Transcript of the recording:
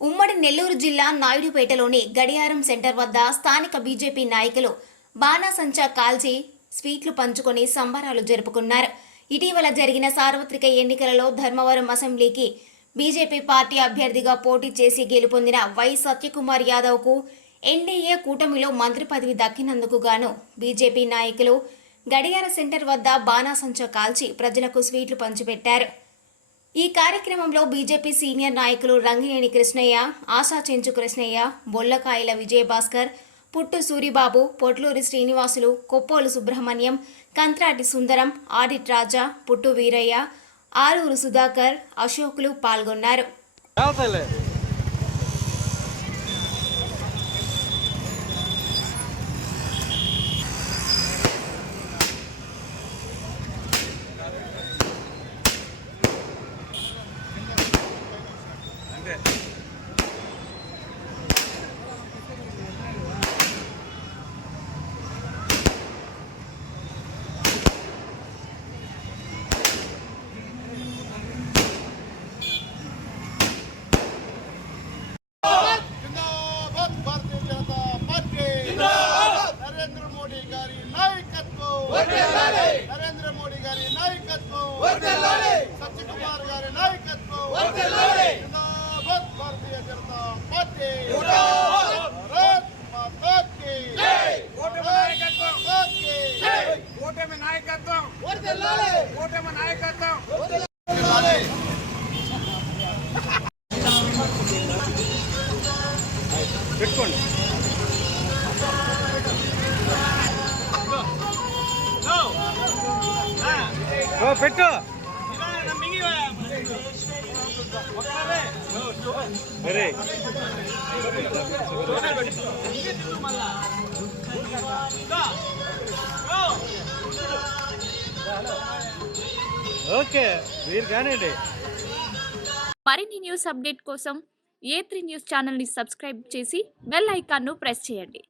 ఉమ్మడి నెల్లూరు జిల్లా నాయుడుపేటలోని గడియారం సెంటర్ వద్ద స్థానిక బీజేపీ నాయకులు బాణాసంచా కాల్చి స్వీట్లు పంచుకొని సంబరాలు జరుపుకున్నారు. ఇటీవల జరిగిన సార్వత్రిక ఎన్నికలలో ధర్మవరం అసెంబ్లీకి బీజేపీ పార్టీ అభ్యర్థిగా పోటీ చేసి గెలుపొందిన వై సత్యకుమార్ యాదవ్కు ఎన్డీఏ కూటమిలో మంత్రి పదవి దక్కినందుకు గాను బీజేపీ నాయకులు గడియార సెంటర్ వద్ద బాణాసంచా కాల్చి ప్రజలకు స్వీట్లు పంచిపెట్టారు. ఈ కార్యక్రమంలో బీజేపీ సీనియర్ నాయకులు రంగినేని కృష్ణయ్య ఆశా చెంచు కృష్ణయ్య బొల్లకాయల విజయభాస్కర్ పుట్టు సూరిబాబు పొట్లూరి శ్రీనివాసులు కొప్పోలు సుబ్రహ్మణ్యం కంత్రాటి సుందరం ఆడిట్ రాజా పుట్టు వీరయ్య ఆరూరు సుధాకర్ అశోకులు పాల్గొన్నారు వెళ్తాయిలే జిందాబాద్ భారతీయ జనతా పార్టీ నరేంద్ర మోడీ గారి నాయకత్వం నరేంద్ర మోడీ గారి నాయకత్వం! సత్యకుమార్ గారి నాయకత్వం! భారతీయ జనతా పార్టీ! కూటమి నాయకత్వం! కూటమి నాయకత్వం! పెట్టుకోండి. పెట్టు. ఓకే మీరు కానివ్వండి. మరిన్ని న్యూస్ అప్డేట్ కోసం ఏ త్రీ న్యూస్ ఛానల్ని సబ్స్క్రైబ్ చేసి బెల్ ఐకాన్ను ప్రెస్ చేయండి.